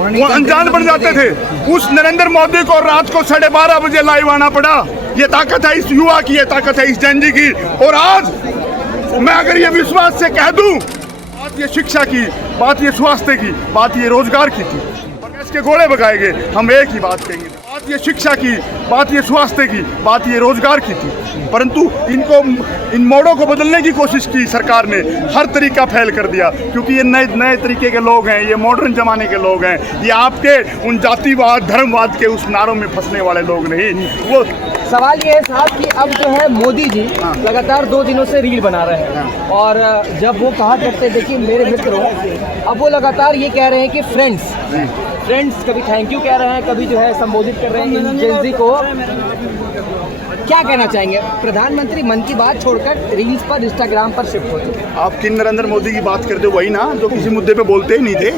वो अनजान बन जाते थे। उस नरेंद्र मोदी को रात को 12:30 बजे लाइव आना पड़ा। ये ताकत है इस युवा की, ये ताकत है इस जनजी की। और आज मैं अगर ये विश्वास से कह दूं, बात ये शिक्षा की, बात ये स्वास्थ्य की, बात ये रोजगार की थी, के घोड़े भगाए गए, हम एक ही बात कहेंगे, बात ये शिक्षा की, बात ये स्वास्थ्य की, बात ये रोजगार की थी। परंतु इनको, इन मोड़ों को बदलने की कोशिश की सरकार ने, हर तरीका फेल कर दिया, क्योंकि ये नए नए तरीके के लोग हैं, ये मॉडर्न जमाने के लोग हैं, ये आपके उन जातिवाद धर्मवाद के उस नारों में फंसने वाले लोग नहीं। वो सवाल ये है साहब कि अब जो है मोदी जी लगातार 2 दिनों से रील बना रहे हैं, और जब वो कहा करते देखिए मेरे मित्र हो, अब वो लगातार ये कह रहे हैं कि फ्रेंड्स कभी थैंक यू कह रहे हैं, कभी जो है संबोधित कर रहे हैं जेनजी को। क्या कहना चाहेंगे? प्रधानमंत्री मन की बात छोड़कर रील्स पर, इंस्टाग्राम पर शिफ्ट होते हैं। आप किन नरेंद्र मोदी की बात करते हो? वही ना जो किसी मुद्दे पे बोलते ही नहीं थे,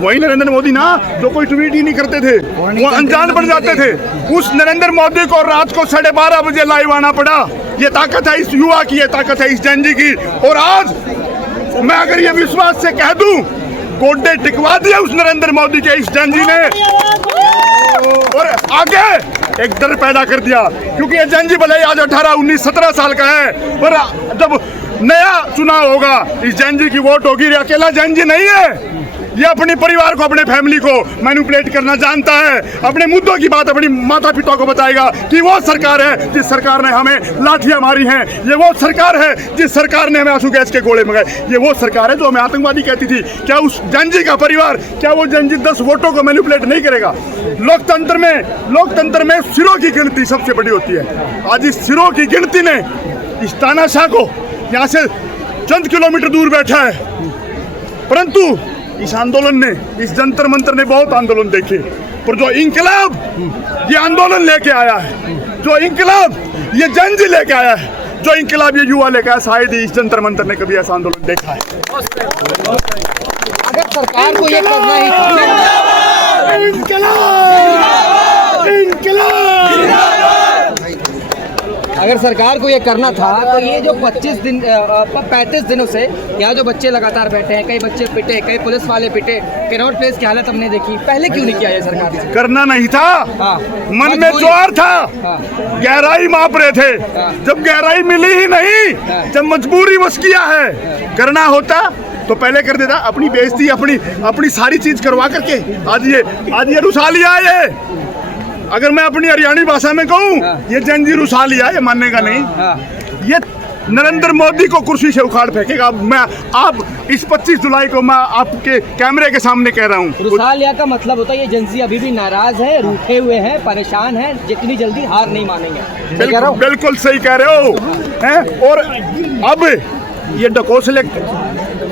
वही नरेंद्र मोदी ना जो कोई ट्वीट ही नहीं करते थे, वो अनजान बन जाते थे। उस नरेंद्र मोदी को रात को 12:30 बजे लाइव आना पड़ा। ये ताकत है इस युवा की, ये ताकत है इस जनजी की। और आज मैं अगर ये विश्वास से कह दूं, गोड्डे टिकवा दिया उस नरेंद्र मोदी के इस जनजी ने, और आगे एक डर पैदा कर दिया, क्योंकि ये जनजी भले ही आज 18, 19, 17 साल का है, पर जब नया चुनाव होगा इस जनजी की वोट होगी। ये अकेला जनजी नहीं है, ये अपने परिवार को, अपने फैमिली को मैनिपुलेट करना जानता है, अपने मुद्दों की बात अपनी माता पिता को बताएगा कि वो सरकार है जिस सरकार ने हमें लाठियां मारी हैं, ये वो सरकार है जिस सरकार ने हमें आंसू गैस के गोले मंगाए, ये वो सरकार है जो हमें आतंकवादी कहती थी। क्या उस जनजी का परिवार, क्या वो जनजी 10 वोटों को मैनिपुलेट नहीं करेगा? लोकतंत्र में सिरों की गिनती सबसे बड़ी होती है। आज इस सिरों की गिनती ने इस तानाशाह को यहाँ से चंद किलोमीटर दूर बैठा है, परंतु इस आंदोलन ने, इस जंतर मंतर ने बहुत आंदोलन देखे, पर जो इंकलाब ये आंदोलन लेके आया है, जो इंकलाब ये जनजी लेके आया है, जो इंकलाब ये युवा लेके आया, शायद ही इस जंतर मंतर ने कभी ऐसा आंदोलन देखा है। अगर सरकार को ये करना ही अगर सरकार को ये करना था तो ये जो 35 दिनों से यहाँ जो बच्चे लगातार बैठे हैं, कई बच्चे पिटे, कई पुलिस वाले पिटे, कैनॉट प्लेस की हालत हमने देखी, पहले क्यों नहीं किया ये सरकार ने? करना नहीं था, मन में ज्वार था, गहराई माप रहे थे, जब गहराई मिली ही नहीं, जब मजबूरी बस किया है। करना होता तो पहले कर देता, अपनी बेइज्जती, अपनी सारी चीज करवा करके आज ये रुसा लिया है। अगर मैं अपनी हरियाणी भाषा में कहूँ, ये जनजी रुसा लिया, ये मानने का नहीं। ये नरेंद्र मोदी को कुर्सी से उखाड़ फेंकेगा। आप इस 25 जुलाई को मैं आपके कैमरे के सामने कह रहा हूँ। रुसा लिया का मतलब होता है ये जनजी अभी भी नाराज है, रूठे हुए हैं, परेशान हैं, जितनी जल्दी हार नहीं मानेंगे। बिल्कुल सही कह रहे हो हैं। और अब ये डकोसले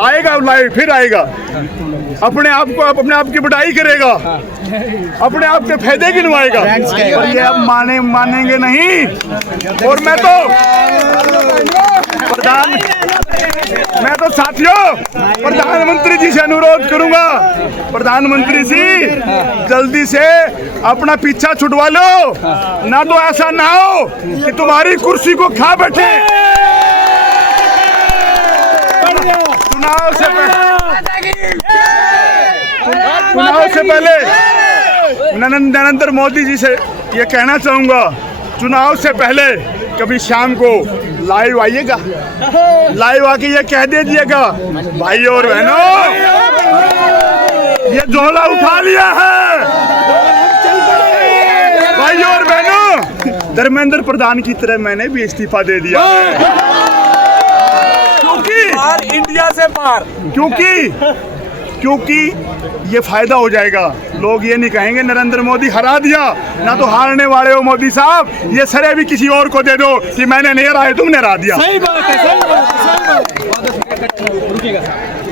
आएगा लाइव, फिर आएगा, अपने आप की बढ़ाई करेगा, अपने आप के फायदे गिनवाएगा, और ये अब मानेंगे नहीं। और मैं तो साथियों प्रधानमंत्री जी से अनुरोध करूंगा, प्रधानमंत्री जी जल्दी से अपना पीछा छुड़वा लो, ना तो ऐसा ना हो कि तुम्हारी कुर्सी को खा बैठे। चुनाव से पहले नरेंद्र मोदी जी से ये कहना चाहूंगा, चुनाव से पहले कभी शाम को लाइव आइएगा, लाइव आके ये कह दीजिएगा, भाई और बहनों ये झोला उठा लिया है, भाई और बहनों धर्मेंद्र प्रधान की तरह मैंने भी इस्तीफा दे दिया है, इंडिया से पार, क्योंकि ये फायदा हो जाएगा। लोग ये नहीं कहेंगे नरेंद्र मोदी हरा दिया, ना तो हारने वाले हो मोदी साहब, ये सरे भी किसी और को दे दो कि मैंने नहीं हराया, तुमने हरा दिया। सही बात है, सही बात है, सही बात है।